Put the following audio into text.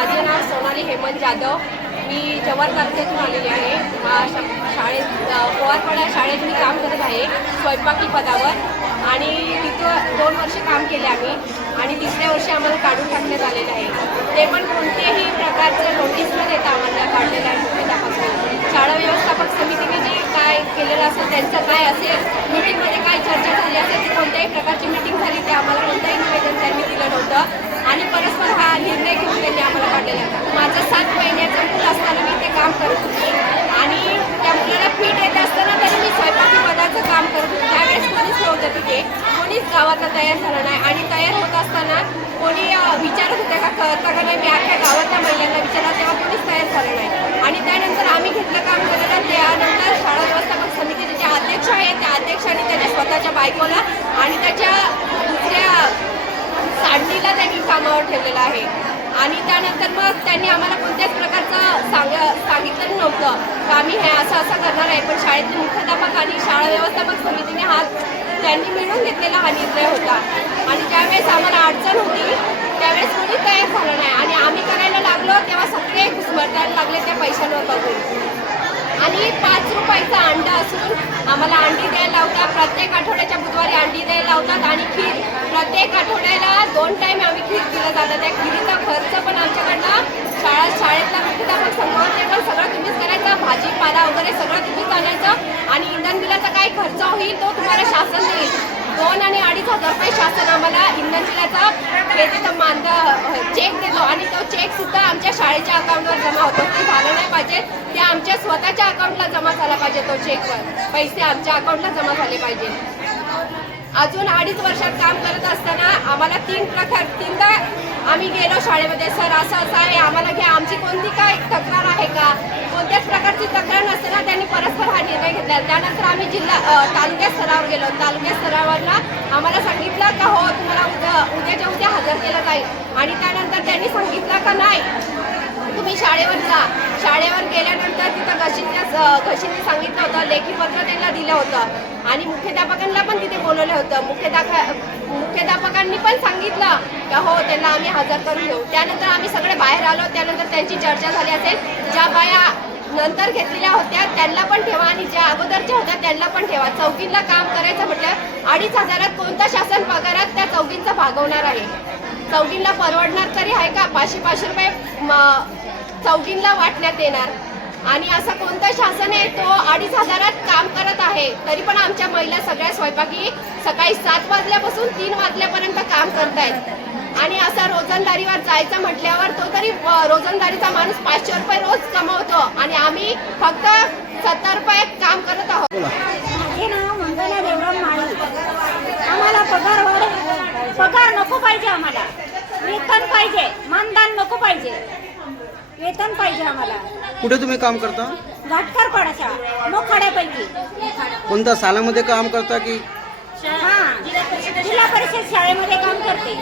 माझे नाव सोनाली हेमंत जाधव. मी जवाहर तालुक्यातून आलेली आहे. शाळेत पोवारपाड्या शाळेत मी काम करत आहे स्वयंपाकी पदावर. आणि तिथं दोन वर्ष काम केले आम्ही. आणि तिसऱ्या वर्षी आम्हाला काढून टाकण्यात आलेलं आहे. ते पण कोणतेही प्रकारचं नोटीस न देता आम्हाला काढलेलं आहे मुख्याध्यापकांनी शाळा व्यवस्थापक समितीने जे काय केलेलं असेल त्यांचं काय असेल मीटिंगमध्ये काय चर्चा झाली असेल कोणत्याही प्रकारची मीटिंग झाली ते आम्हाला कोणतंही निवेदन त्यांनी दिलं नव्हतं आणि परस्पर हा निर्णय घेऊन त्यांनी आम्हाला काढलेला आहे. माझं सात महिन्याचं मूल असताना मी ते काम करत होते आणि त्या मुलाला फीट येत असताना तरी मी स्वयंपाकी पदाचं काम करत होते त्यावेळेस कोणीच कोणीच गावातला तयार झाला नाही. आणि तयार होत असताना कोणी विचारत होत्या का करता का नाही? मी अख्ख्या गावातल्या महिलांना विचारलं तेव्हा कोणीच तयार झालं नाही. आणि त्यानंतर आम्ही घेतलं काम करायला त्यानंतर शाळा व्यवस्थापक समितीचे जे अध्यक्ष आहेत त्या अध्यक्षांनी त्याच्या स्वतःच्या बायकोला आणि त्याच्या दुसऱ्या साडणीला त्यांनी कामावर ठेवलेलं आहे. आणि त्यानंतर मग त्यांनी आम्हाला कोणत्याच प्रकारचं सांग सांगितलं नव्हतं. का आम्ही हे असं असं करणार आहे पण शाळेतील मुख्याध्यापक आणि शाळा व्यवस्थापक समितीने हा त्यांनी मिळून घेतलेला हा निर्णय होता. आणि ज्यावेळेस आम्हाला अडचण होती त्यावेळेस कोणी तयार झालं नाही. आणि आम्ही करायला लागलो तेव्हा सगळे घुसमटायला लागले त्या पैशांवर बघून. आणि पाच रुपयाचा अंडा असून आम्हाला अंडी द्यायला लावतात. प्रत्येक आठवड्याच्या बुधवारी अंडी द्यायला लावतात. आणि खीर प्रत्येक आठवड्याला दोन टाईम आम्ही खीर दिलं जातं. त्या खिरीचा खर्च पण आमच्याकडनं शाळा शाळेतला मुख्याध्यापक संघ ते पण सगळं तुम्हीच करायचं भाजीपाला वगैरे सगळं तुम्हीच आणायचं आणि इंधन बिलाचा काय खर्च होईल तो तुम्हाला शासन देईल. दोन आणि अडीच हजार रुपये शासन आम्हाला इंधन बिलाचा हे देतं मानद चेक देतो. आणि तो चेक सुद्धा आमच्या शाळेच्या अकाउंटवर जमा होतो. ते झालं नाही पाहिजे. ते आमच्या स्वतःच्या अकाउंटला जमा झाला पाहिजे तो चेकवर पैसे आमच्या अकाउंटला जमा झाले पाहिजे. अजून अडीच वर्षात काम करत असताना आम्हाला तीन प्रकार तीनदा आम्ही गेलो शाळेमध्ये. सर असं असं आहे. आम्हाला घ्या. आमची कोणती काय तक्रार आहे का? कोणत्याच प्रकारची तक्रार नसताना त्यांनी परस्पर हा निर्णय घेतला. त्यानंतर आम्ही जिल्हा तालुक्या स्तरावर गेलो. तालुक्या स्तरावरला आम्हाला सांगितलं का हो तुम्हाला उद्या उद्याच्या उद्या हजर केलं जाईल. आणि त्यानंतर त्यांनी सांगितलं का नाही. तुम्ही शाळेवर जा. शाळेवर गेल्यानंतर तिथं घशीने सांगितलं होतं लेखी पत्र त्यांना दिलं होतं. आणि मुख्याध्यापकांना पण तिथे बोलवलं होतं. मुख्याध्यापा मुख्याध्यापकांनी पण सांगितलं का हो त्यांना आम्ही हजर करून घेऊ. त्यानंतर आम्ही सगळे बाहेर आलो. त्यानंतर त्यांची चर्चा झाली असेल. ज्या बाया नंतर घेतलेल्या होत्या त्यांना पण ठेवा. आणि ज्या अगोदरच्या होत्या त्यांना पण ठेवा. चौकींना काम करायचं म्हटलं अडीच हजारात कोणता शासन पगारात त्या चौकींचा भागवणार आहे? चौकींना परवडणार तरी आहे का? पाचशे पाचशे रुपये चौकींना वाटण्यात येणार. आणि असं कोणतं शासन आहे तो अडीच हजारात काम करत आहे तरी पण आमच्या महिला सगळ्या स्वयंपाकी सकाळी सात वाजल्यापासून तीन वाजल्यापर्यंत काम करत आहेत आणि असा रोजंदारीवर जायचं म्हटल्यावर तो तरी रोजंदारीचा माणूस पाचशे रुपये रोज कमवतो आणि आम्ही फक्त सत्तर रुपये काम करत आहोत. आम्हाला पगार पगार नको पाहिजे आम्हाला. वेतन पाहिजे मानधन नको पाहिजे. वेतन पाहिजे आम्हाला. कुठे तुम्ही काम करता? घाटकर पडाशा मोखाड्यापैकी. कोणत्या सालामध्ये काम करता की? हा जिल्हा परिषद शाळेमध्ये काम करते.